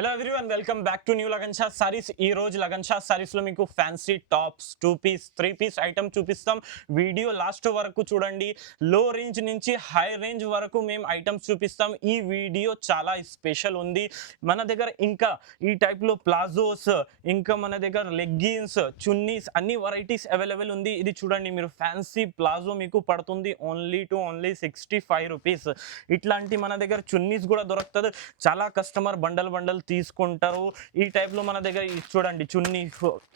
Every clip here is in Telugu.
Hello everyone welcome back to new Lagan Shah sarees. ఈ రోజు లగన్ షా సారీస్ లో మీకు fancy tops 2 piece 3 piece item చూపిస్తాం. వీడియో లాస్ట్ వరకు చూడండి. లో రేంజ్ నుంచి హై రేంజ్ వరకు మేము ఐటమ్స్ చూపిస్తాం. ఈ వీడియో చాలా స్పెషల్ ఉంది. మన దగ్గర ఇంకా ఈ టైప్ లో ప్లాజోస్, ఇంకా మన దగ్గర లెగ్గిన్స్, చున్నీస్ అన్ని వెరైటీస్ అవైలబుల్ ఉంది. ఇది చూడండి, మీరు ఫ్యాన్సీ ప్లాజో మీకు పడుతుంది ఓన్లీ 65 రూపీస్. ఇట్లాంటి మన దగ్గర చున్నీస్ కూడా దొరుకుతుంది. చాలా కస్టమర్ బండల్ తీసుకుంటారు. ఈ టైప్ లో మన దగ్గర చూడండి చున్నీ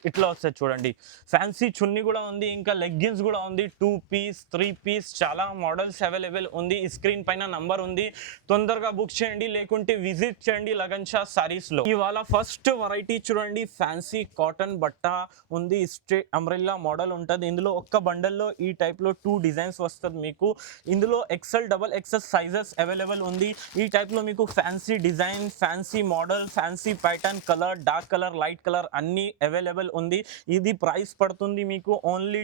ఇట్లా వస్తుంది. చూడండి ఫ్యాన్సీ చున్నీ కూడా ఉంది, ఇంకా లెగ్గిన్స్ కూడా ఉంది. 2 పీస్ 3 పీస్ చాలా మోడల్స్ అవైలబుల్ ఉంది. స్క్రీన్ పైన నంబర్ ఉంది, తొందరగా బుక్ చేయండి, లేకుంటే విజిట్ చేయండి లగన్ షా సారీస్ లో. ఇవాళ ఫస్ట్ వెరైటీ చూడండి, ఫ్యాన్సీ కాటన్ బట్ట ఉంది. స్ట్రేట్ అంబ్రెల్లా మోడల్ ఉంటుంది. ఇందులో ఒక్క బండల్లో ఈ టైప్ లో 2 డిజైన్స్ వస్తుంది మీకు. ఇందులో XL XXL సైజెస్ అవైలబుల్ ఉంది. ఈ టైప్ లో మీకు fancy design, fancy model, fancy pattern, colour, dark colour, light colour అన్ని అవైలబుల్ ఉంది. ఇది ప్రైస్ పడుతుంది మీకు ఓన్లీ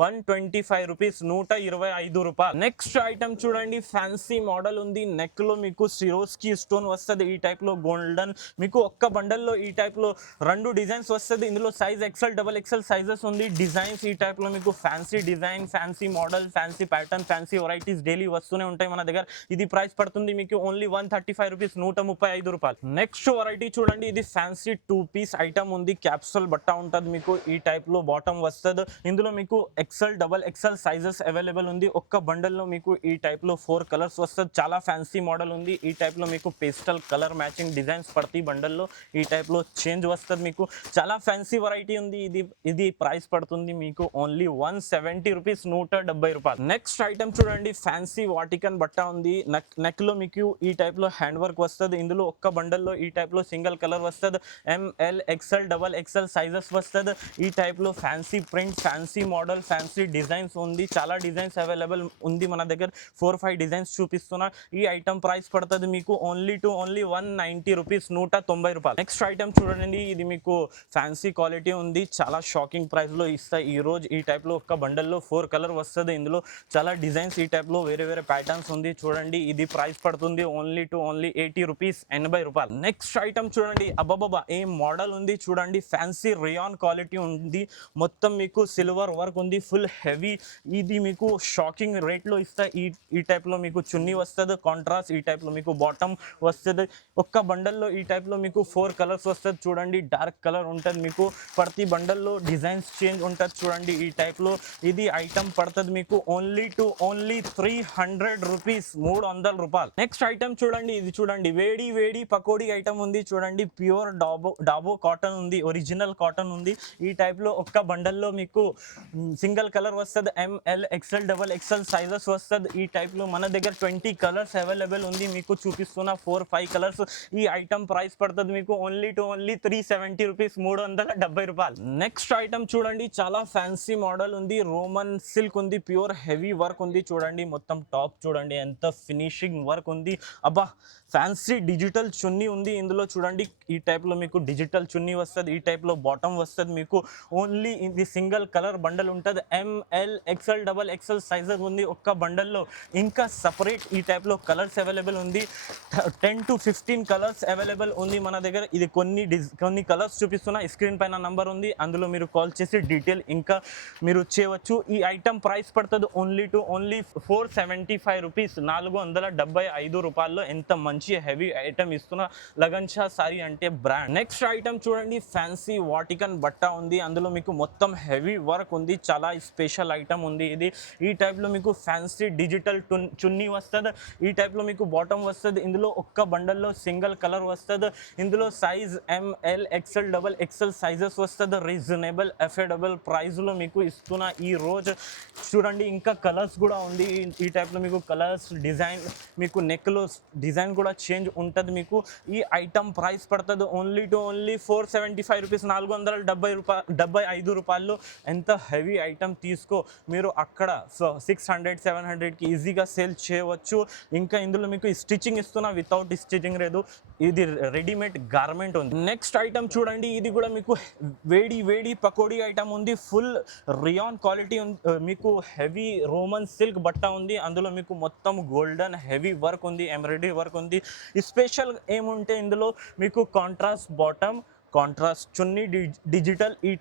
125 రూపీస్, 125 రూపాయలు. నెక్స్ట్ ఐటమ్ చూడండి, ఫ్యాన్సీ మోడల్ ఉంది. నెక్ లో మీకు సిరోస్కి స్టోన్ వస్తుంది. ఈ టైప్ లో గోల్డెన్ మీకు ఒక్క బండల్లో ఈ టైప్ లో 2 డిజైన్స్ వస్తుంది. ఇందులో సైజ్ XL XXL సైజెస్ ఉంది. డిజైన్స్ ఈ టైప్ లో మీకు fancy design, fancy model, fancy pattern, fancy varieties daily వస్తూనే ఉంటాయి మన దగ్గర. ఇది ప్రైస్ పడుతుంది మీకు ఓన్లీ 135 రూపీస్, 135 రూపాయలు. నెక్స్ట్ వెరైటీ చూడండి, ఇది ఫ్యాన్సీ 2 పీస్ ఐటమ్ ఉంది. క్యాప్సూల్ బట్ట ఉంటుంది మీకు. ఈ టైప్ లో బాటమ్ వస్తుంది. ఇందులో మీకు XL XXL సైజెస్ అవైలబుల్ ఉంది. ఒక్క బండల్లో మీకు ఈ టైప్ లో 4 కలర్స్ వస్తుంది. చాలా ఫ్యాన్సీ మోడల్ ఉంది. ఈ టైప్ లో మీకు పేస్టల్ కలర్ మ్యాచింగ్ డిజైన్స్ పడతాయి బండల్లో. ఈ టైప్ లో చేంజ్ వస్తుంది మీకు. చాలా ఫ్యాన్సీ వెరైటీ ఉంది. ఇది ప్రైస్ పడుతుంది మీకు ఓన్లీ 170 రూపీస్, 170 రూపాయలు. నెక్స్ట్ ఐటమ్ చూడండి, ఫ్యాన్సీ వాటికన్ బట్ట ఉంది. నెక్ లో మీకు ఈ టైప్ లో హ్యాండ్ వర్క్ వస్తుంది. ఇందులో ఒక్క బండల్లో ఈ టైప్ లో సింగిల్ కలర్ వస్తుంది. ML XL XXL సైజెస్ వస్తుంది. ఈ టైప్ లో fancy print, fancy model, fancy designs ఉంది. చాలా డిజైన్స్ అవైలబుల్ ఉంది మన దగ్గర. 4-5 డిజైన్స్ చూపిస్తున్నా. ఈ ఐటమ్ ప్రైస్ పడుతుంది మీకు ఓన్లీ 190 రూపీస్, 190 రూపాయలు. నెక్స్ట్ ఐటమ్ చూడండి, ఇది మీకు ఫ్యాన్సీ క్వాలిటీ ఉంది. చాలా షాకింగ్ ప్రైస్ లో ఇస్తాయి ఈ రోజు. ఈ టైప్ లో ఒక్క బండల్లో 4 కలర్ వస్తుంది. ఇందులో చాలా డిజైన్స్ ఈ టైప్ లో వేరే ప్యాటర్న్స్ ఉంది. చూడండి, ఇది ప్రైస్ పడుతుంది ఓన్లీ 80 రూపీస్, 80 రూపాయలు. నెక్స్ట్ ఐటమ్ చూడండి, అబ్బాబా ఏ మోడల్ ఉంది చూడండి. ఫ్యాన్సీ రియాన్ క్వాలిటీ ఉంది. మొత్తం మీకు సిల్వర్ వర్క్ ఉంది, ఫుల్ హెవీ. ఇది మీకు షాకింగ్ రేట్ లో ఇస్తాయి. ఈ టైప్ లో మీకు చున్నీ వస్తుంది కాంట్రాస్ట్. ఈ టైప్ లో మీకు బాటమ్ వస్తుంది. ఒక్క బండల్లో ఈ టైప్ లో మీకు 4 కలర్స్ వస్తుంది. చూడండి, డార్క్ కలర్ ఉంటుంది మీకు. ప్రతి బండల్లో డిజైన్స్ చేంజ్ ఉంటుంది. చూడండి, ఈ టైప్ లో ఇది ఐటమ్ పడుతుంది మీకు ఓన్లీ 300 రూపీస్, 300 రూపాయలు. నెక్స్ట్ ఐటమ్ చూడండి, ఇది చూడండి, వేడి పకోడీ ఐటమ్ ఉంది. చూడండి, ప్యూర్ డాబో కాటన్ ఉంది, ఒరిజినల్ కాటన్ ఉంది. ఈ టైప్ లో ఒక్క బండల్లో మీకు సింగిల్ కలర్ వస్తుంది. ML XL XXL సైజెస్ వస్తుంది. ఈ టైప్ లో మన దగ్గర 20 కలర్స్ అవైలబుల్ ఉంది. మీకు చూపిస్తున్న 4-5 కలర్స్. ఈ ఐటమ్ ప్రైస్ పడుతుంది మీకు ఓన్లీ 370 రూపీస్, 370 రూపాయలు. నెక్స్ట్ ఐటమ్ చూడండి, చాలా ఫ్యాన్సీ మోడల్ ఉంది. రోమన్ సిల్క్ ఉంది, ప్యూర్ హెవీ వర్క్ ఉంది. చూడండి, మొత్తం టాప్ చూడండి ఎంత ఫినిషింగ్ వర్క్ ఉంది. అబ్బా, ఫ్యాన్సీ డిజిటల్ చున్నీ ఉంది. ఇందులో చూడండి, ఈ టైప్ లో మీకు డిజిటల్ చున్నీ వస్తుంది. ఈ టైప్ లో బాటమ్ వస్తుంది మీకు. ఓన్లీ ఇది సింగిల్ కలర్ బండల్ ఉంటుంది. ML XL XXL సైజెస్ ఉంది ఒక్క బండల్లో. ఇంకా సపరేట్ ఈ టైప్ లో కలర్స్ అవైలబుల్ ఉంది. 10 to 15 కలర్స్ అవైలబుల్ ఉంది మన దగ్గర. ఇది కొన్ని కలర్స్ చూపిస్తున్నా. స్క్రీన్ పైన నంబర్ ఉంది, అందులో మీరు కాల్ చేసి డీటెయిల్ ఇంకా మీరు చేయవచ్చు. ఈ ఐటమ్ ప్రైస్ పడుతుంది ఓన్లీ 475 రూపీస్, 475 రూపాయల్లో. ఎంత మంచి హెవీ ఐటమ్ ఇస్తున్న లగన్ షా సారీ అంటే బ్రాండ్. నెక్స్ట్ ఐటమ్ చూడండి, ఫ్యాన్సీ వాటికన్ బట్ట ఉంది. అందులో మీకు మొత్తం హెవీ వర్క్ ఉంది. చాలా స్పెషల్ ఐటమ్ ఉంది ఇది. ఈ టైప్ లో మీకు ఫ్యాన్సీ డిజిటల్ చున్నీ వస్తుంది. ఈ టైప్ లో మీకు బాటమ్ వస్తుంది. ఇందులో ఒక్క బండల్లో సింగిల్ కలర్ వస్తుంది. ఇందులో size ML XL XXL sizes వస్తుంది. రీజనబుల్ అఫోర్డబుల్ ప్రైస్ లో మీకు ఇస్తున్న ఈ రోజు. చూడండి, ఇంకా కలర్స్ కూడా ఉంది. ఈ టైప్ లో మీకు కలర్స్, డిజైన్, మీకు నెక్ లో డిజైన్ కూడా చేంజ్ ఉంటుంది మీకు. ఈ ఐటమ్ ప్రైస్ పడుతుంది ఓన్లీ 475 రూపీస్, 475 రూపాయలు. ఎంత హెవీ ఐటమ్ తీసుకో మీరు అక్కడ 600-700కి ఈజీగా సేల్ చేయవచ్చు. ఇంకా ఇందులో మీకు స్టిచ్చింగ్ ఇస్తున్నా, వితౌట్ స్టిచ్చింగ్ లేదు. ఇది రెడీమేడ్ గార్మెంట్ ఉంది. నెక్స్ట్ ఐటమ్ చూడండి, ఇది కూడా మీకు వేడి పకోడీ ఐటమ్ ఉంది. ఫుల్ రియాన్ క్వాలిటీ మీకు. హెవీ రోమన్ సిల్క్ బట్ట ఉంది. అందులో మీకు మొత్తం గోల్డెన్ హెవీ వర్క్ ఉంది, ఎంబ్రాయిడరీ వర్క్ ఉంది. స్పెషల్ ఏముంటే ఇందులో ఇందులో మీకు కాంట్రాస్ట్ బాటమ్, కాంట్రాస్ట్ చున్నీ, డిజిటల్ ఈ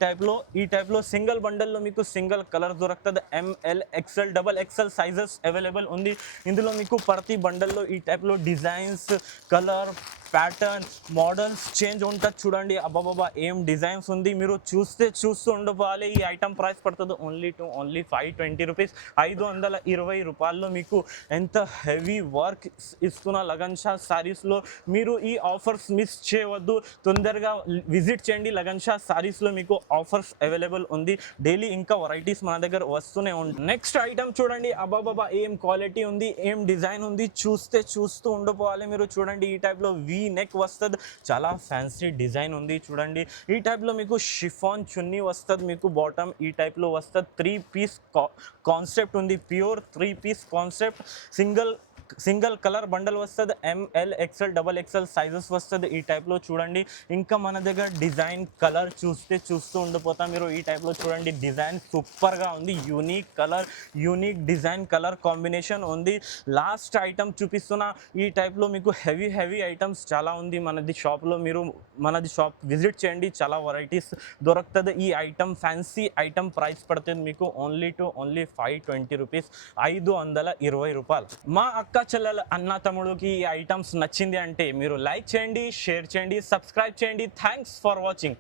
టైప్లో సింగిల్ బండల్లో మీకు సింగిల్ కలర్ దొరుకుతుంది. ML, XL, double XL sizes available ఉంది. ఇందులో మీకు ప్రతి బండల్లో ఈ టైప్లో designs, colour, pattern, models change ఉంటుంది. చూడండి అబ్బాబాబా ఏం డిజైన్స్ ఉంది, మీరు చూస్తూ ఉండిపోవాలి. ఈ ఐటమ్ ప్రైస్ పడుతుంది ఓన్లీ 520 రూపీస్, 520 రూపాయల్లో మీకు ఎంత హెవీ వర్క్ ఇస్తున్న లగన్ షా సారీస్లో. మీరు ఈ ఆఫర్స్ మిస్ చేయవద్దు, తొందరగా విజిట్ చేయండి. లగన్ షా సారీస్లో మీకు ఆఫర్స్ అవైలబుల్ ఉంది. డైలీ ఇంకా వెరైటీస్ మన దగ్గర వస్తూనే ఉంటాయి. నెక్స్ట్ ఐటమ్ చూడండి అబ్బాబాబా ఏం క్వాలిటీ ఉంది, ఏం డిజైన్ ఉంది, చూస్తూ ఉండిపోవాలి మీరు. చూడండి ఈ టైప్లో నెక్ వస్తుంది, చాలా ఫ్యాన్సీ డిజైన్ ఉంది. చూడండి ఈ టైప్లో మీకు షిఫాన్ చున్నీ వస్తుంది, మీకు బాటమ్ ఈ టైప్లో వస్తుంది. 3 పీస్ కాన్సెప్ట్ ఉంది, pure 3 piece concept. Single colour bundle వస్తుంది. ML, XL, double XL sizes వస్తుంది ఈ టైప్లో. చూడండి ఇంకా మన దగ్గర డిజైన్, కలర్ చూస్తూ ఉండిపోతాం మీరు. ఈ టైప్లో చూడండి డిజైన్ సూపర్గా ఉంది, unique colour, unique design, colour combination ఉంది. లాస్ట్ ఐటమ్ చూపిస్తున్నా. ఈ టైప్లో మీకు హెవీ ఐటమ్స్ చాలా ఉంది మనది షాప్లో. మీరు మనది షాప్ విజిట్ చేయండి, చాలా వెరైటీస్ దొరుకుతుంది. ఈ ఐటమ్ ఫ్యాన్సీ ఐటమ్ ప్రైస్ పడుతుంది మీకు ఓన్లీ 520 రూపీస్, 520 రూపాయలు. మా అక్క చెల్లెల అన్న తమ్ముడికి ఈ ఐటమ్స్ నచ్చింది అంటే మీరు లైక్ చేయండి, షేర్ చేయండి, సబ్స్క్రైబ్ చేయండి. Thanks for watching.